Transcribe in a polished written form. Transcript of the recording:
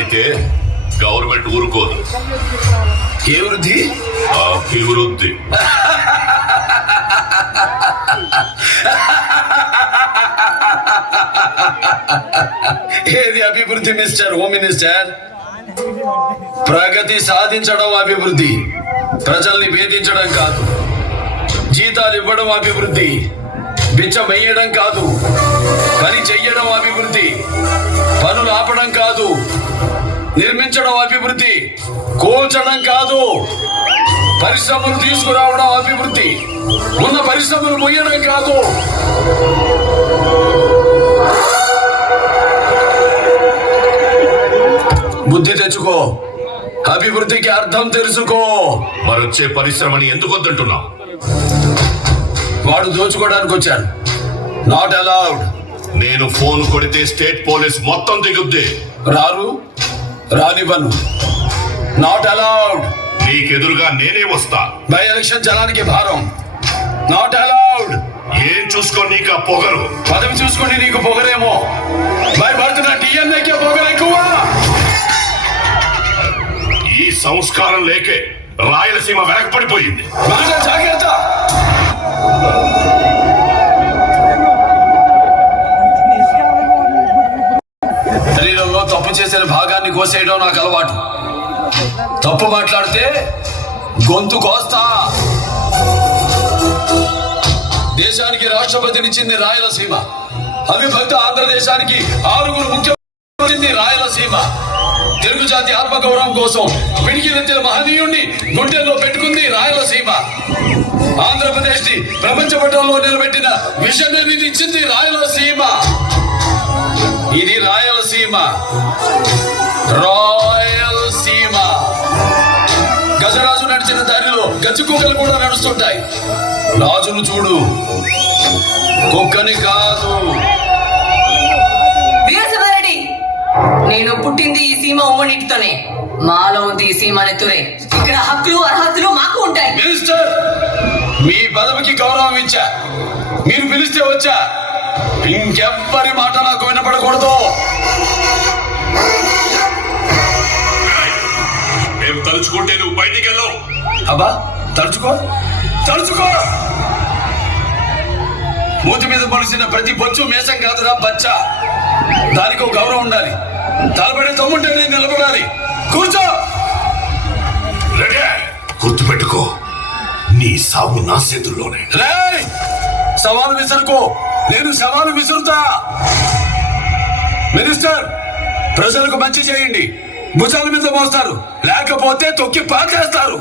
పడితే గవర్నమెంట్ ఊరుకోదు. ఏ వృద్ధి? అభివృద్ధి. ఏది అభివృద్ధి మిస్టర్ హోమ్ మినిస్టర్? ప్రగతి సాధించడం అభివృద్ధి, ప్రజల్ని వేధించడం కాదు. జీతాలు ఇవ్వడం అభివృద్ధి, బిచ్చం వేయడం కాదు. పని చెయ్యడం అభివృద్ధి, పనులు ఆపడం కాదు. నిర్మించడం అభివృద్ధి, కూల్చడం కాదు. పరిశ్రమలు తీసుకురావడం అభివృద్ధి, ఉన్న పరిశ్రమలు మొయ్యడం కాదు. బుద్ధి తెచ్చుకో, అభివృద్ధికి అర్థం తెలుసుకో. మరొచ్చే పరిశ్రమని ఎందుకు వద్దంటున్నావు? వాడు దోచుకోవడానికి వచ్చారు. Not allowed. నేను ఫోన్ కొడితే స్టేట్ పోలీస్ మొత్తం దిగుద్ది. రారు, రానివ్వను. Not allowed. నీకెదురుగా నేనే వస్తా. బై ఎలక్షన్ జనానికి భారం. Not allowed. ఏం చూసుకో నీకు ఆ పొగరు? పదవి చూసుకొని నీకు పొగరేమో. భయపడుతున్న టీఎన్ఏకే పొగరు ఎక్కువ. ఈ సంస్కారం లేకే రాయలసీమ వెనకపడిపోయింది. బాగా జాగ్రత్త. శరీరంలో తప్పు చేసిన భాగాన్ని కోసేయడం నాకు అలవాటు. తప్పు మాట్లాడితే గొంతు కోస్తా. దేశానికి రాష్ట్రపతినిచ్చింది రాయలసీమ. అవిభక్త ఆంధ్రదేశానికి 6 ముఖ్యమంత్రి రాయలసీమ. తెలుగు జాతి ఆత్మగౌరవం కోసం పిడికిలెత్తిన మహనీయుణ్ణి గుండెల్లో పెట్టుకుంది రాయలసీమ. ఆంధ్రప్రదేశ్ ని ప్రపంచ పటంలో నిలబెట్టిన విజనరీ ఇచ్చింది రాయలసీమ. ఇది రాయలసీమ. రాయలసీమ. గజరాజు నడిచిన దారిలో గజ్జి కుక్కలు కూడా నడుస్తుంటాయి. రాజును చూడు, కుక్కని కాదు. నేను పుట్టింది ఈ సీమ ఉమ్మనీటితోనే. మాలో ఉంది ఈ సీమ నెత్తురే. ఇక్కడ హక్కులు అర్హతలు మాకు ఉంటాయి. మినిస్టర్, మీ పదవికి గౌరవం ఇచ్చా, మీరు పిలిస్తే వచ్చా. ఇంకెవ్వరి మాట నాకు వినపడకూడదు. మేము తలుచుకుంటే నువ్వు బయటికి వెళ్ళవు. అబ్బా, తలుచుకో తలుచుకో. మూతి మీద పలిసిన ప్రతి బొచ్చు మేషం కాదురా బచ్చా. దానికి ఒక గౌరవం ఉండాలి. తలబడి తమ్ముంటే నేను నిలబడాలి. కూర్చో. గుర్తుపెట్టుకో, నీ సాగు నా చేతుల్లోనే. సవాలు విసురుకో, నేను సవాలు విసురుతా. మినిస్టర్, ప్రజలకు మంచి చేయండి. భుజాల మీద మోస్తారు, లేకపోతే తొక్కి పాకేస్తారు.